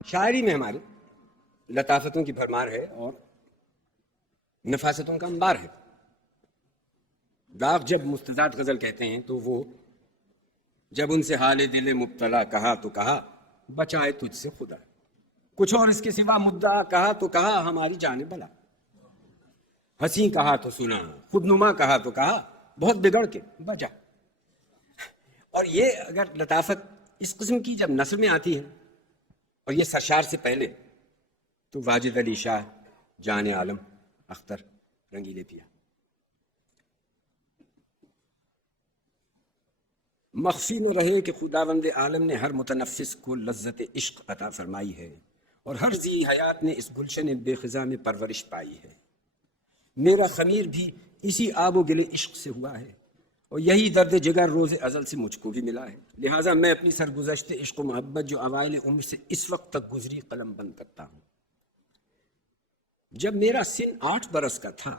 شاعری میں ہمارے لطافتوں کی بھرمار ہے اور نفاستوں کا انبار ہے. داغ جب مستضاد غزل کہتے ہیں تو وہ جب ان سے حال دل مبتلا کہا تو کہا بچائے تجھ سے خدا، کچھ اور اس کے سوا مدعا کہا تو کہا ہماری جان بلا، حسین کہا تو سنا، خود نما کہا تو کہا بہت بگڑ کے بجا. اور یہ اگر لطافت اس قسم کی جب نثر میں آتی ہے اور یہ سرشار سے پہلے، تو واجد علی شاہ، جان عالم، اختر، رنگیلے پیا. مخفی نہ رہے کہ خداوند عالم نے ہر متنفس کو لذت عشق عطا فرمائی ہے اور ہر ذی حیات نے اس گلشن بے خزاں میں پرورش پائی ہے. میرا خمیر بھی اسی آب و گل عشق سے ہوا ہے اور یہی درد جگر روز ازل سے مجھ کو بھی ملا ہے. لہٰذا میں اپنی سرگزشت عشق و محبت جو اوائل عمر سے اس وقت تک گزری قلم بند کرتا ہوں. جب میرا سن 8 برس کا تھا،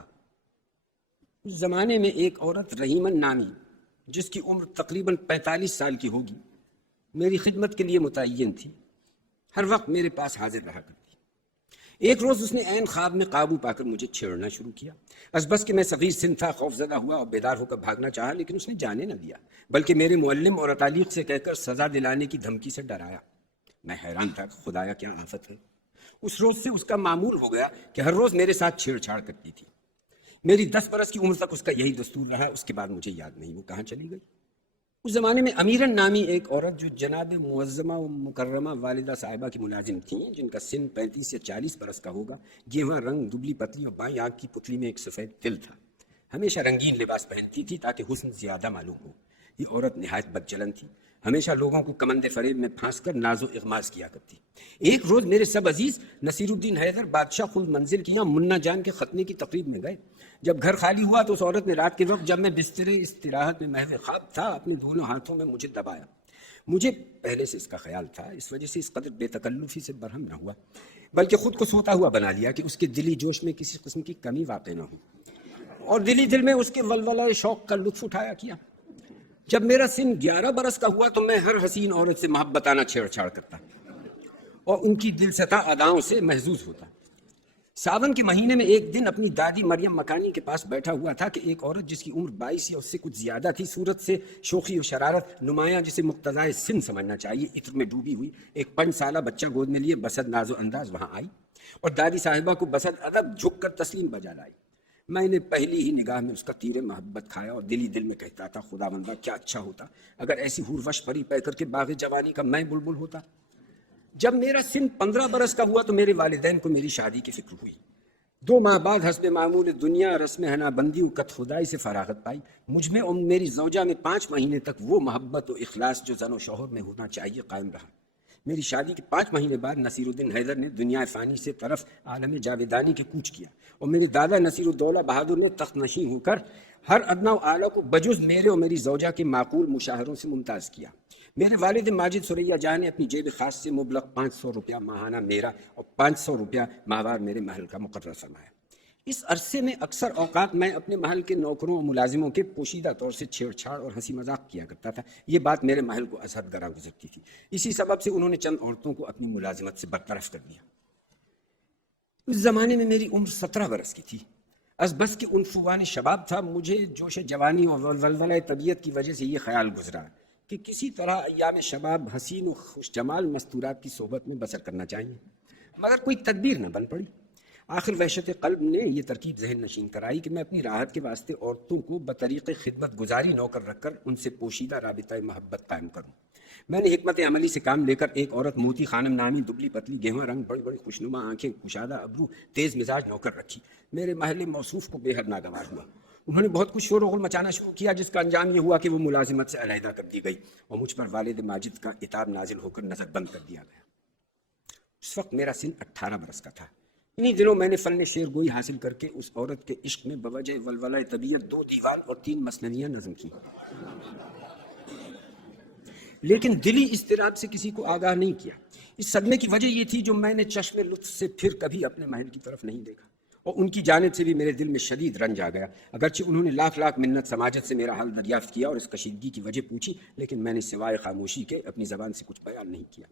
اس زمانے میں ایک عورت رحیمن نامی جس کی عمر تقریباً 45 سال کی ہوگی میری خدمت کے لیے متعین تھی. ہر وقت میرے پاس حاضر رہا کرتی. ایک روز اس نے عین خواب میں قابو پا کر مجھے چھیڑنا شروع کیا. بس کہ میں صغیر سن تھا، خوف زدہ ہوا اور بیدار ہو کر بھاگنا چاہا، لیکن اس نے جانے نہ دیا بلکہ میرے معلم اور اتالیق سے کہہ کر سزا دلانے کی دھمکی سے ڈرایا. میں حیران تھا کہ خدایا کیا آفت ہے. اس روز سے اس کا معمول ہو گیا کہ ہر روز میرے ساتھ چھیڑ چھاڑ کرتی تھی. میری 10 برس کی عمر تک اس کا یہی دستور رہا. اس کے بعد مجھے یاد نہیں وہ کہاں چلی گئی. اس زمانے میں امیرن نامی ایک عورت جو جناب معظمہ و مکرمہ والدہ صاحبہ کی ملازم تھیں، جن کا سن 35 یا 40 برس کا ہوگا، گیہواں رنگ، دبلی پتلی اور بائیں آنکھ کی پتلی میں ایک سفید تل تھا، ہمیشہ رنگین لباس پہنتی تھی تاکہ حسن زیادہ معلوم ہو. یہ عورت نہایت بدچلن تھی، ہمیشہ لوگوں کو کمند فریب میں پھانس کر ناز و اغماز کیا کرتی. ایک روز میرے سب عزیز نصیر الدین حیدر بادشاہ خلد منزل کی یہاں منا جان کے ختنے کی تقریب میں گئے. جب گھر خالی ہوا تو اس عورت نے رات کے وقت جب میں بستر استراحت میں محو خواب تھا اپنے دونوں ہاتھوں میں مجھے دبایا. مجھے پہلے سے اس کا خیال تھا، اس وجہ سے اس قدر بے تکلفی سے برہم نہ ہوا بلکہ خود کو سوتا ہوا بنا لیا کہ اس کے دلی جوش میں کسی قسم کی کمی واقع نہ ہو، اور دلی دل میں اس کے ولولہ شوق کا لطف اٹھایا کیا. جب میرا سن 11 برس کا ہوا تو میں ہر حسین عورت سے محبتانہ چھیڑ چھاڑ کرتا اور ان کی دل ستاں اداؤں سے محظوظ ہوتا. ساون کے مہینے میں ایک دن اپنی دادی مریم مکانی کے پاس بیٹھا ہوا تھا کہ ایک عورت جس کی عمر 22 یا اس سے کچھ زیادہ تھی، صورت سے شوخی و شرارت نمایاں جسے مقتضائے سن سمجھنا چاہیے، عطر میں ڈوبی ہوئی، ایک 5 سالہ بچہ گود میں لیے بسد ناز و انداز وہاں آئی اور دادی صاحبہ کو بسد ادب جھک کر تسلیم بجا لائی. میں نے پہلی ہی نگاہ میں اس کا تیر محبت کھایا اور دلی دل میں کہتا تھا خداوندہ کیا اچھا ہوتا اگر ایسی حور وش پری پہ کر کے باغ جوانی کا میں بلبل ہوتا. جب میرا سن 15 برس کا ہوا تو میرے والدین کو میری شادی کی فکر ہوئی. 2 ماہ بعد حسب معمول دنیا رسم حنا بندی و قط خدائی سے فراغت پائی. مجھ میں اور میری زوجہ میں 5 مہینے تک وہ محبت و اخلاص جو زن و شوہر میں ہونا چاہیے قائم رہا. میری شادی کے 5 مہینے بعد نصیر الدین حیدر نے دنیا فانی سے طرف عالم جاویدانی کے کوچ کیا اور میری دادا نصیر الدولہ بہادر نے تخت نشین ہو کر ہر ادنا و اعلیٰ کو بجز میرے اور میری زوجہ کے معقول مشاہروں سے ممتاز کیا. میرے والد ماجد سریا جہاں نے اپنی جیب خاص سے مبلغ 500 روپیہ ماہانہ میرا اور 500 روپیہ ماہوار میرے محل کا مقرر فرمایا. اس عرصے میں اکثر اوقات میں اپنے محل کے نوکروں اور ملازموں کے پوشیدہ طور سے چھیڑ چھاڑ اور ہنسی مذاق کیا کرتا تھا. یہ بات میرے محل کو ازحد گراں گزرتی تھی. اسی سبب سے انہوں نے چند عورتوں کو اپنی ملازمت سے برطرف کر دیا. اس زمانے میں میری عمر 17 برس کی تھی. بس کہ عنفوان شباب تھا. مجھے جوش جوانی اور ولولہ طبیعت کی وجہ سے یہ خیال گزرا کہ کسی طرح ایام شباب حسین و خوش جمال مستورات کی صحبت میں بسر کرنا چاہیے، مگر کوئی تدبیر نہ بن پڑی. آخر وحشت قلب نے یہ ترکیب ذہن نشین کرائی کہ میں اپنی راحت کے واسطے عورتوں کو بطریق خدمت گزاری نوکر رکھ کر ان سے پوشیدہ رابطہ محبت قائم کروں. میں نے حکمت عملی سے کام لے کر ایک عورت موتی خانم نامی دبلی پتلی گہواں رنگ بڑی بڑی خوشنما آنکھیں کشادہ ابرو تیز مزاج نوکر رکھی. میرے محل موصوف کو بے حد ناگوار ہوا. انہوں نے بہت کچھ شور و غل مچانا شروع کیا جس کا انجام یہ ہوا کہ وہ ملازمت سے علیحدہ کر دی گئی اور مجھ پر والد ماجد کا عتاب نازل ہو کر نظر بند کر دیا گیا. اس وقت میرا سن 18 برس کا تھا. انہی دنوں میں نے فن شعر گوئی حاصل کر کے اس عورت کے عشق میں بوجہ ولولہ طبیعت 2 دیوان اور 3 مثنویاں نظم کی، لیکن دلی اضطراب سے کسی کو آگاہ نہیں کیا. اس صدمے کی وجہ یہ تھی جو میں نے چشم لطف سے پھر کبھی اپنے محل کی طرف نہیں دیکھا اور ان کی جانب سے بھی میرے دل میں شدید رنج آ گیا. اگرچہ انہوں نے لاکھ لاکھ منت سماجت سے میرا حال دریافت کیا اور اس کشیدگی کی وجہ پوچھی، لیکن میں نے سوائے خاموشی کے اپنی زبان سے کچھ بیان نہیں کیا.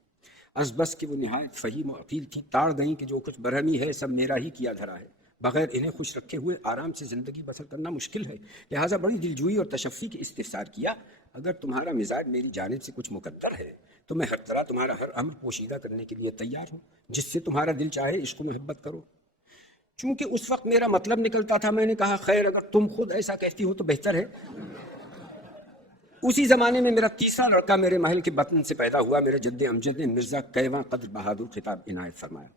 از بس کہ وہ نہایت فہیم و عقیل تھی، تاڑ گئیں کہ جو کچھ برہمی ہے سب میرا ہی کیا دھرا ہے، بغیر انہیں خوش رکھے ہوئے آرام سے زندگی بسر کرنا مشکل ہے، لہٰذا بڑی دلجوئی اور تشفی کے استفسار کیا، اگر تمہارا مزاج میری جانب سے کچھ مقدر ہے تو میں ہر طرح تمہارا ہر امر پوشیدہ کرنے کے لیے تیار ہوں، جس سے تمہارا دل چاہے عشق و محبت کرو۔ چونکہ اس وقت میرا مطلب نکلتا تھا، میں نے کہا خیر اگر تم خود ایسا کہتی ہو تو بہتر ہے۔ اسی زمانے میں میرا تیسرا لڑکا میرے محل کے بطن سے پیدا ہوا، میرے جد امجد نے مرزا کیواں قدر بہادر خطاب عنایت فرمایا۔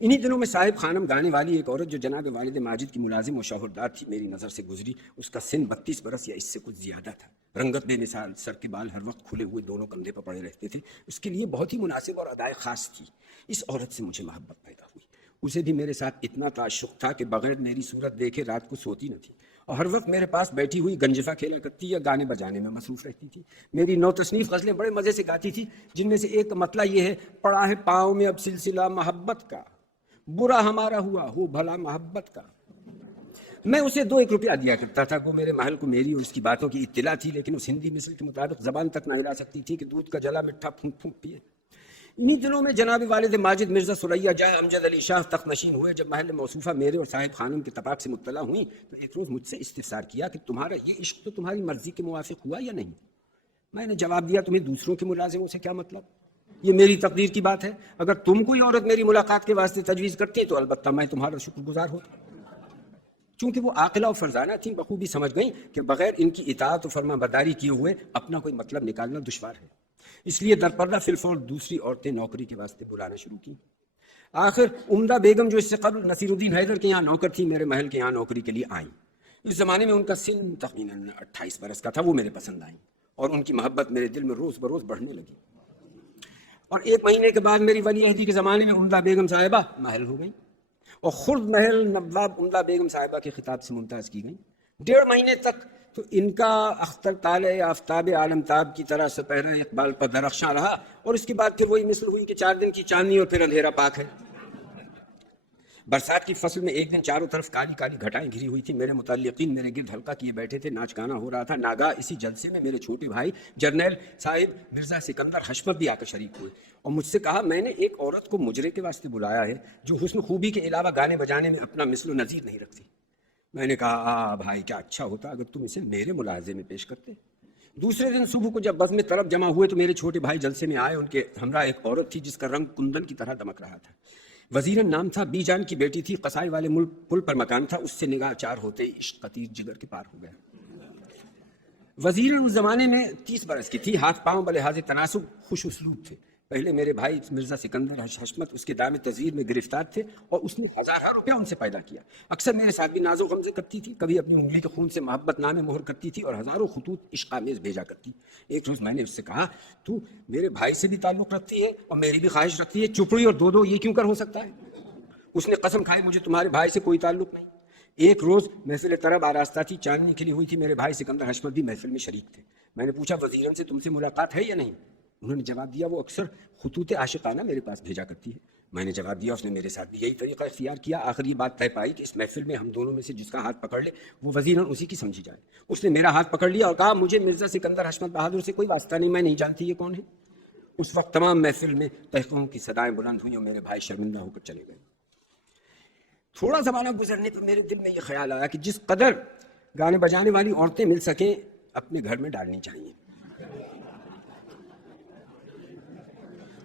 انہی دنوں میں صاحب خانم گانے والی ایک عورت جو جناب والد ماجد کی ملازم و شوہردار تھی میری نظر سے گزری، اس کا سن 32 برس یا اس سے کچھ زیادہ تھا، رنگت بے مثال، سر کے بال ہر وقت کھلے ہوئے دونوں کندھے پر پڑے رہتے تھے، اس کے لیے بہت ہی مناسب اور ادائے خاص تھی۔ اس عورت سے مجھے محبت پیدا ہوئی، اسے بھی میرے ساتھ اتنا تعشق تھا کہ بغیر میری صورت دیکھے رات کو سوتی نہ تھی، اور ہر وقت میرے پاس بیٹھی ہوئی گنجفہ کھیلا کرتی یا گانے بجانے میں مصروف رہتی تھی۔ میری نو تصنیف غزلیں بڑے مزے سے گاتی تھی، جن میں سے ایک کا مطلع یہ ہے، پڑا ہے پاؤں میں اب سلسلہ محبت کا، برا ہمارا ہوا ہو بھلا محبت کا۔ میں اسے 2-1 روپیہ دیا کرتا تھا، وہ میرے محل کو میری اور اس کی باتوں کی اطلاع تھی، لیکن اس ہندی مثل کے مطابق زبان تک نہ ہلا سکتی تھی کہ دودھ کا جلا مٹھا پھونک پھونک پیے۔ انہی دنوں میں جناب والد ماجد مرزا ثریا جائے امجد علی شاہ تخت نشین ہوئے۔ جب محل موصوفہ میرے اور صاحب خانم کے طباق سے مطلع ہوئیں تو ایک روز مجھ سے استفسار کیا کہ تمہارا یہ عشق تو تمہاری مرضی کے موافق ہوا یا نہیں؟ میں نے جواب دیا، تمہیں دوسروں کے ملازموں سے کیا مطلب؟ یہ میری تقدیر کی بات ہے، اگر تم کوئی عورت میری ملاقات کے واسطے تجویز کرتی تو البتہ میں تمہارا شکر گزار ہوتا۔ چونکہ وہ عاقلہ و فرزانہ تھیں، بخوبی سمجھ گئیں کہ بغیر ان کی اطاعت و فرما برداری کیے ہوئے اپنا کوئی مطلب نکالنا دشوار ہے، اس لیے درپردہ فی الفور دوسری عورتیں نوکری کے واسطے بلانا شروع کی۔ آخر عمدہ بیگم جو اس سے قبل نصیر الدین حیدر کے یہاں نوکر تھی، میرے محل کے یہاں نوکری کے لیے آئیں۔ اس زمانے میں ان کا سن تقریباً 28 برس کا تھا، وہ میرے پسند آئیں اور ان کی محبت میرے دل میں روز بروز بڑھنے لگی، اور 1 مہینے کے بعد میری ولی عہدی کے زمانے میں عمدہ بیگم صاحبہ محل ہو گئیں اور خرد محل نواب عمدہ بیگم صاحبہ کے خطاب سے ممتاز کی گئیں۔ 1.5 مہینے تک تو ان کا اختر طالع آفتاب عالم تاب کی طرح سپہرہ اقبال پر درخشاں رہا، اور اس کے بعد پھر وہی مثل ہوئی کہ 4 دن کی چاندنی اور پھر اندھیرا پاک ہے۔ برسات کی فصل میں ایک دن چاروں طرف کالی کالی گھٹائیں گھری ہوئی تھی، میرے متعلقین میرے گرد حلقہ کیے بیٹھے تھے، ناچ گانا ہو رہا تھا۔ ناگاہ اسی جلسے میں میرے چھوٹے بھائی جرنیل صاحب مرزا سکندر حشمت بھی آ کر شریک ہوئے اور مجھ سے کہا، میں نے ایک عورت کو مجرے کے واسطے بلایا ہے جو حسن خوبی کے علاوہ گانے بجانے میں اپنا مثل و نظیر نہیں رکھتی۔ میں نے کہا، بھائی کیا اچھا ہوتا اگر تم اسے میرے ملاحظے میں پیش کرتے۔ دوسرے دن صبح کو جب بس میں طرف جمع ہوئے تو میرے چھوٹے بھائی جلسے میں آئے، ان کے ہمراہ ایک عورت تھی جس کا رنگ کندن کی طرح دمک رہا تھا، وزیرن نام تھا، بی جان کی بیٹی تھی، قصائی والے ملک پل پر مکان تھا، اس سے نگاہ چار ہوتے ہی عشق کا تیر جگر کے پار ہو گیا۔ وزیرن اس زمانے میں 30 برس کی تھی، ہاتھ پاؤں بلحاظ تناسب خوش اسلوب تھے۔ پہلے میرے بھائی مرزا سکندر حشمت اس کے دام تزویر میں گرفتار تھے اور اس نے 1000 روپیہ ان سے پیدا کیا۔ اکثر میرے ساتھ بھی ناز و غمزے کرتی تھی، کبھی اپنی انگلی کے خون سے محبت نامے مہر کرتی تھی اور ہزاروں خطوط عشق آمیز بھیجا کرتی۔ ایک روز میں نے اس سے کہا، تو میرے بھائی سے بھی تعلق رکھتی ہے اور میری بھی خواہش رکھتی ہے، چپڑی اور دو یہ کیوں کر ہو سکتا ہے؟ اس نے قسم کھائی، مجھے تمہارے بھائی سے کوئی تعلق نہیں۔ ایک روز محفل طرب آراستہ تھی، چاندنی کھلی ہوئی تھی، میرے بھائی سکندر حشمت بھی محفل میں شریک تھے۔ میں نے پوچھا، وزیرن سے تم سے ملاقات ہے یا نہیں؟ انہوں نے جواب دیا، وہ اکثر خطوط عاشقانہ میرے پاس بھیجا کرتی ہے۔ میں نے جواب دیا، اس نے میرے ساتھ بھی یہی طریقہ اختیار کیا۔ آخر یہ بات طے پائی کہ اس محفل میں ہم دونوں میں سے جس کا ہاتھ پکڑ لے وہ وزیرن اسی کی سمجھی جائے۔ اس نے میرا ہاتھ پکڑ لیا اور کہا، مجھے مرزا سکندر حشمت بہادر سے کوئی واسطہ نہیں، میں نہیں جانتی یہ کون ہے۔ اس وقت تمام محفل میں تحقیقوں کی صدائیں بلند ہوئیں اور میرے بھائی شرمندہ ہو کر چلے گئے۔ تھوڑا زمانہ گزرنے پر میرے دل میں یہ خیال آیا کہ جس قدر گانے بجانے والی عورتیں مل سکیں اپنے گھر میں ڈالنی چاہیے،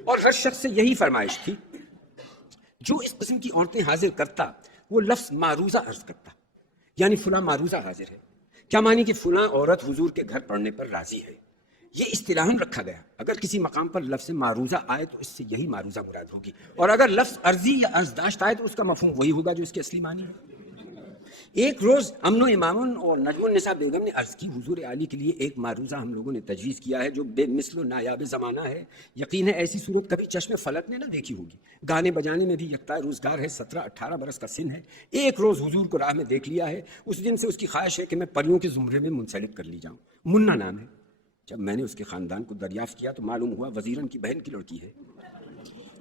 اور ہر شخص سے یہی فرمائش تھی۔ جو اس قسم کی عورتیں حاضر کرتا وہ لفظ معروضہ عرض کرتا، یعنی فلاں معروضہ حاضر ہے، کیا معنی کہ فلاں عورت حضور کے گھر پڑھنے پر راضی ہے۔ یہ اصطلاحاً رکھا گیا، اگر کسی مقام پر لفظ معروضہ آئے تو اس سے یہی معروضہ مراد ہوگی، اور اگر لفظ عرضی یا عرضداشت آئے تو اس کا مفہوم وہی ہوگا جو اس کے اصلی معنی ہے۔ ایک روز امن و امامن اور نجم النساء بیگم نے عرض کی، حضور عالی کے لیے ایک معروضہ ہم لوگوں نے تجویز کیا ہے جو بے مثل و نایاب زمانہ ہے، یقین ہے ایسی صورت کبھی چشم فلک نے نہ دیکھی ہوگی، گانے بجانے میں بھی یکتا روزگار ہے، 17-18 برس کا سن ہے، ایک روز حضور کو راہ میں دیکھ لیا ہے، اس دن سے اس کی خواہش ہے کہ میں پریوں کے زمرے میں منسلک کر لی جاؤں۔ منا نام ہے۔ جب میں نے اس کے خاندان کو دریافت کیا تو معلوم ہوا وزیرن کی بہن کی لڑکی ہے،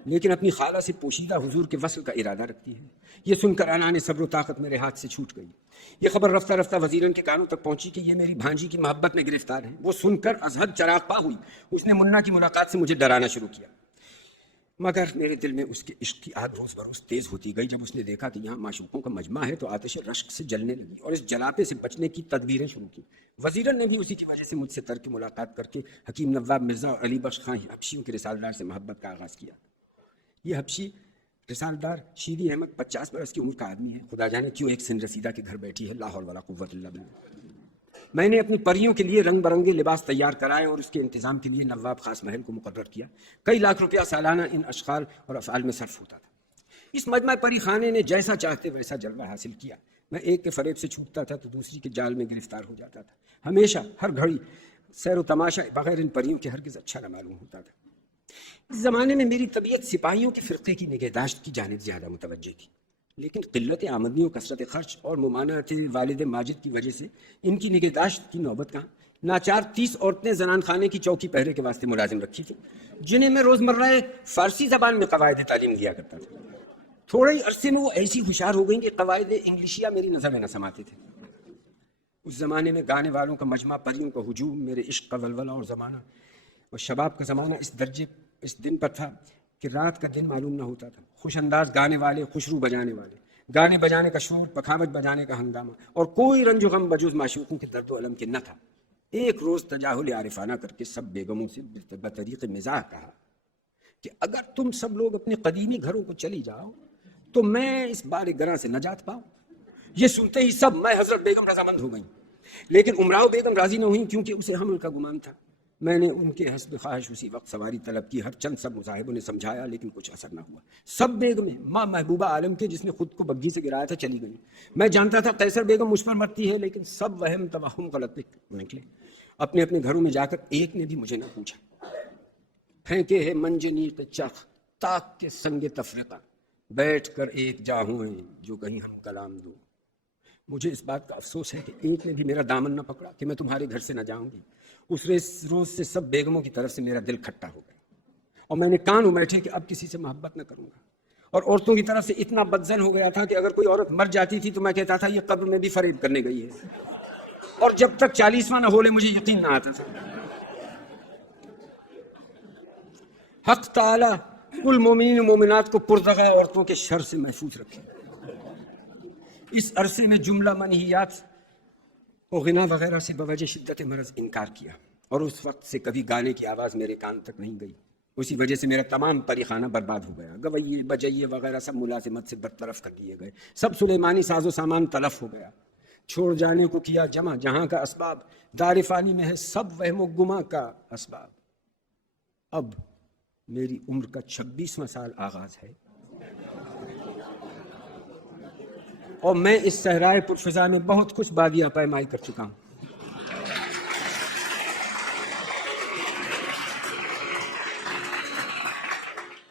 لیکن اپنی خالہ سے پوشیدہ حضور کے وصل کا ارادہ رکھتی ہے۔ یہ سن کر انان صبر و طاقت میرے ہاتھ سے چھوٹ گئی۔ یہ خبر رفتہ رفتہ وزیرن کے کانوں تک پہنچی کہ یہ میری بھانجی کی محبت میں گرفتار ہے۔ وہ سن کر از حد چراغ پا ہوئی، اس نے منا کی ملاقات سے مجھے ڈرانا شروع کیا۔ مگر میرے دل میں اس کے عشق کی آگ روز بروز تیز ہوتی گئی. جب اس نے دیکھا کہ یہاں معشوقوں کا مجمع ہے تو آتش رشک سے جلنے لگی اور اس جلاپے سے بچنے کی تدبیریں شروع کی. وزیرن نے بھی اسی کی وجہ سے مجھ سے ترک ملاقات کر کے حکیم نواب مرزا اور علی بخش خان حبشیوں کے رسالدار سے محبت کا آغاز کیا. یہ حبشی رسالدار شیری احمد 50 برس کی عمر کا آدمی ہے. خدا جانے کیوں ایک سن رسیدہ کے گھر بیٹھی ہے. لا حول ولا قوت الا باللہ. میں نے اپنی پریوں کے لیے رنگ برنگے لباس تیار کرائے اور اس کے انتظام کے لیے نواب خاص محل کو مقرر کیا. کئی لاکھ روپیہ سالانہ ان اشغال اور افعال میں صرف ہوتا تھا. اس مجمع پری خانے نے جیسا چاہتے ویسا جلوہ حاصل کیا. میں ایک کے فریب سے چھوٹتا تھا تو دوسری کے جال میں گرفتار ہو جاتا تھا. ہمیشہ ہر گھڑی سیر و تماشا بغیر ان پریوں کے ہرگز اچھا نہ معلوم ہوتا تھا. اس زمانے میں میری طبیعت سپاہیوں کے فرقے کی نگہداشت کی جانب زیادہ متوجہ تھی، لیکن قلت آمدنی و کثرت خرچ اور ممانعت والد ماجد کی وجہ سے ان کی نگہداشت کی نوبت کہاں. ناچار 30 عورتیں زنان خانے کی چوکی پہرے کے واسطے ملازم رکھی تھیں، جنہیں میں روزمرہ فارسی زبان میں قواعد تعلیم دیا کرتا تھا. تھوڑے ہی عرصے میں وہ ایسی ہوشیار ہو گئیں کہ قواعد انگلشیہ میری نظر میں نہ سماتے تھے. اس زمانے میں گانے والوں کا مجمع، پریوں کا ہجوم، میرے عشق کا ولولہ اور زمانہ اور شباب کا زمانہ اس درجے اس دن پر تھا کہ رات کا دن معلوم نہ ہوتا تھا. خوش انداز گانے والے، خوشرو بجانے والے، گانے بجانے کا شور، پکھاوج بجانے کا ہنگامہ، اور کوئی رنج و غم بجز معشوقوں کے درد و الم کے نہ تھا. ایک روز تجاہل عارفانہ کر کے سب بیگموں سے بطریق مزاح کہا کہ اگر تم سب لوگ اپنے قدیمی گھروں کو چلی جاؤ تو میں اس بار گراں سے نجات پاؤں. یہ سنتے ہی سب میں حضرت بیگم رضامند ہو گئیں، لیکن امراؤ بیگم راضی نہ ہوئیں کیونکہ اسے حمل کا گمان تھا. میں نے ان کے حسب خواہش اسی وقت سواری طلب کی. ہر چند سب مصاحبوں نے سمجھایا لیکن کچھ اثر نہ ہوا. سب بیگمیں ماں محبوبہ عالم کے جس نے خود کو بگھی سے گرایا تھا چلی گئیں. میں جانتا تھا قیصر بیگم مجھ پر مرتی ہے، لیکن سب وہم توہم غلط نکلے. اپنے اپنے گھروں میں جا کر ایک نے بھی مجھے نہ پوچھا. پھینکے ہے منجنیق چرخ تاک کے سنگ تفرقہ، بیٹھ کر ایک جا ہوئے جو کہیں ہم کلام دو. مجھے اس بات کا افسوس ہے کہ ایک نے بھی میرا دامن نہ پکڑا کہ میں تمہارے گھر سے نہ جاؤں گی. اس روز سے سب بیگموں کی طرف سے میرا دل کھٹا ہو گیا اور میں نے کان بیٹھے کہ اب کسی سے محبت نہ کروں گا. اور عورتوں کی طرف سے اتنا بدظن ہو گیا تھا کہ اگر کوئی عورت مر جاتی تھی تو میں کہتا تھا یہ قبر میں بھی فریب کرنے گئی ہے، اور جب تک 40واں نہ ہو لے مجھے یقین نہ آتا تھا. حق تعالی کل مومنین و مومنات کو پردغہ عورتوں کے شر سے محفوظ رکھے. اس عرصے میں جملہ منہیات اور غنا وغیرہ سے بوجہ شدت مرض انکار کیا، اور اس وقت سے کبھی گانے کی آواز میرے کان تک نہیں گئی. اسی وجہ سے میرا تمام پری خانہ برباد ہو گیا. گویے بجائیے وغیرہ سب ملازمت سے برطرف کر دیے گئے. سب سلیمانی ساز و سامان تلف ہو گیا. چھوڑ جانے کو کیا جمع جہاں کا اسباب، دار فانی میں ہے سب وہم و گما کا اسباب. اب میری عمر کا 26واں سال آغاز ہے اور میں اس صحرائے پرفضا میں بہت کچھ بادیاں پیمائی کر چکا ہوں.